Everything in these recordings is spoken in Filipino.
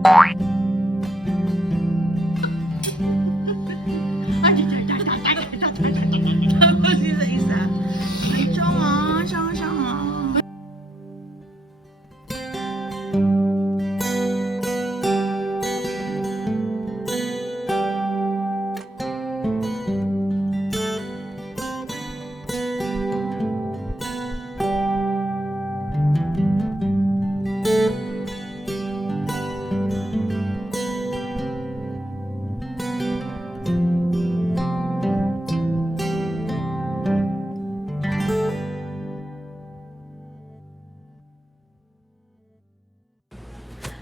Tapos isa-isa. Ay, tsanga, tsanga, tsanga.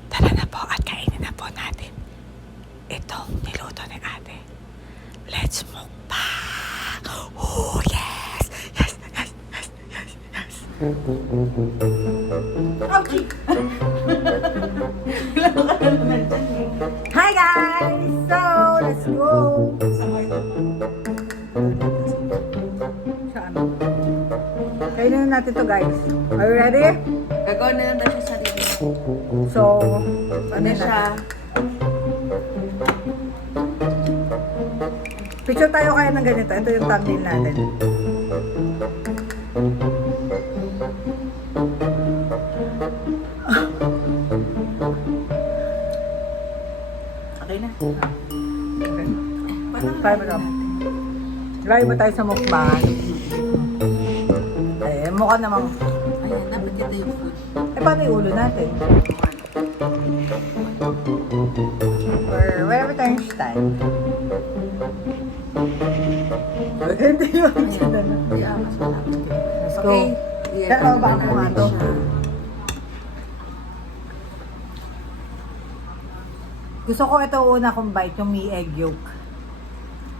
Tara na po at kainin na po natin itong niluto ni ate. Let's mukbang! Oh, yes! Yes, yes, yes, yes, yes. Okay. Hi guys! So, let's go! Saan? Kainin na natin to guys. Are you ready? Gagawin na lang daw siya sa sarili. So, ano siya? Picture tayo kaya ng ganito. Ito yung thumbnail natin. Okay na. Okay. Parang Try mo na. Try mo tayo sa mukbang. Eh, mukha namang... Ayan, dapat ito yung food. Eh, paano yung ulo natin? Or wherever tayong style. Hindi yun. Yeah, mas malapit. Let's go. Okay. Pero baka pumato. Gusto ko ito una kong bite, yung may egg yolk.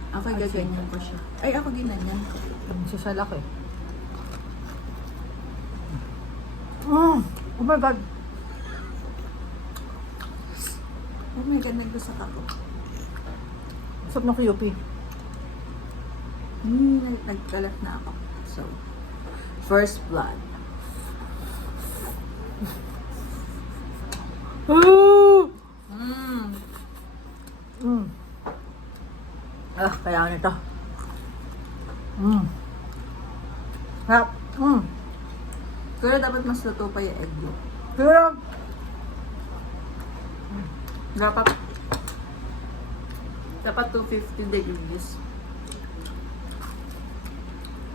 Ako gaganyan ko siya. Ay, ako ginanyan ko. Sasalak eh. Oh my God. Oh my God, nagdusak ako. Sarap ng QP. Nagkalat na ako. So, first blood. Kailangan ito. Sarap. Pero dapat mas luto pa yung egg yolk. Pero, Dapat 250 degrees.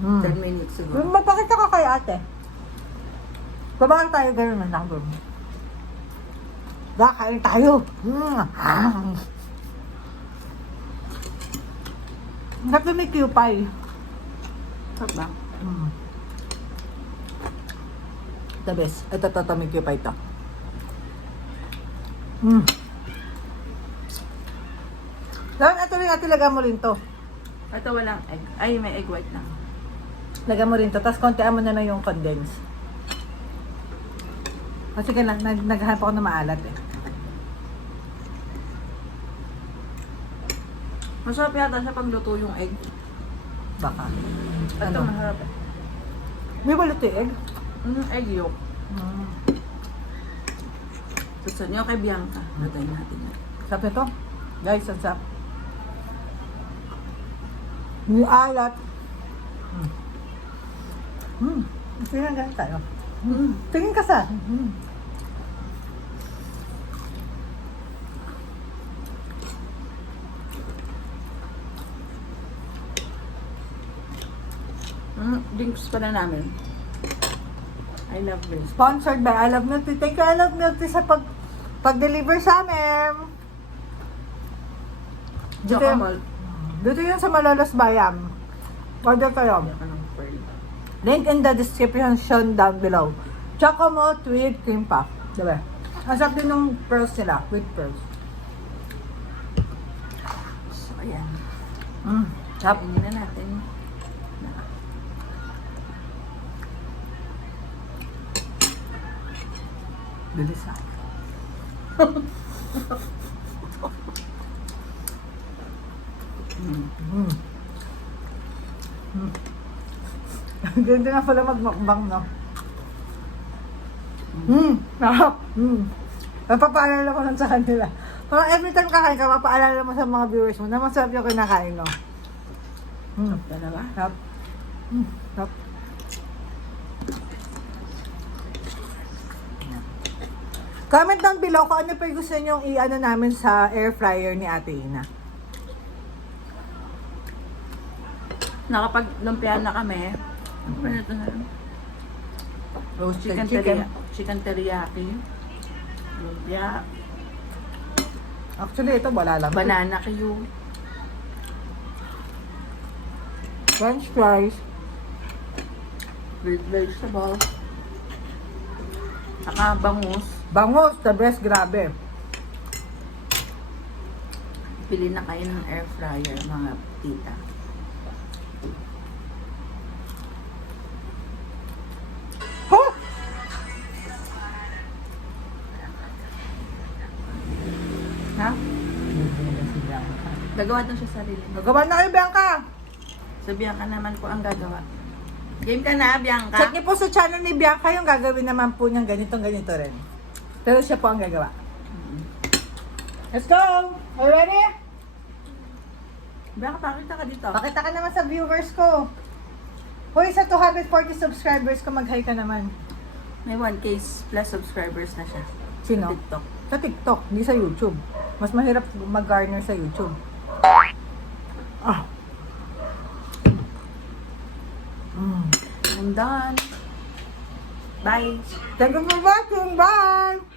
10 minutes siguro. magpakita ka kay ate. Babaan tayo ganun ng number. Kain tayo. Dapat may QP. Sarap ba? The best. Ito, may QP ito. Dapat ito rin natin lagyan mo rin to. Ito walang egg. Ay, may egg white lang. Lagyan mo rin to. Tapos kontian mo na yung condense. Kasi naghahanap ako na maalat eh. Masarap yata siya pag luto yung egg. Baka. Ito masarap. May balot yung egg? Egg yolk. Gusto niyo kay Bianca. Lagay natin yan. Sarap nito. Guys, ang sarap. May alat. Tingnan ganun tayo. Tingin ka sa. Drinks pa na namin. I love this. Sponsored by I Love Milk Tea. Thank you, I Love Milk Tea sa pag-deliver sa amin. Jocamol. Dito yun sa Malolos Bayam. Order kayo. Link in the description down below. Chocomalt with cream puff. Diba? Ang sarap din ng pearls nila. With pearls. So, ayan. Sarap. Kainin na natin. Bilis na. Ganda nga pala magmukbang, no? Sarap. Napapaalala mo lang sa kanila. Parang every time kakain ka, mapaalala mo sa mga viewers mo na masarap yung kinakain mo. Talaga? Sarap. Sarap. Comment down below kung ano pa yung gusto nyo i-ano namin sa air fryer ni Ate Ina. Nakapag-lumpian na kami. Ano pa nito na? Roasted Chicken chicken. Chicken teriyaki. Lumpia. Actually, ito wala lang. Banana Q. French fries. Grilled vegetable. Saka bangus. Bangus, the best, grabe. Pili na kayo ng air fryer, mga tita. Huh! Ha? Gagawa doon siya sarili. Nagawa na kayo, Bianca. Sabihan ka naman po ang gagawa. Game ka na, Bianca. Check niyo po sa channel ni Bianca yung gagawin naman po niyang ganito rin. Pero siya po ang gagawa. Let's go! Are you ready? Bianca, pakita ka dito. Pakita ka naman sa viewers ko. Hoy, sa 240 subscribers ko, mag-hi ka naman. May 1K plus subscribers na siya. Sino? TikTok. Sa TikTok, hindi sa YouTube. Mas mahirap mag-garner sa YouTube. Ah. I'm done. Bye. Thank you for watching. Bye!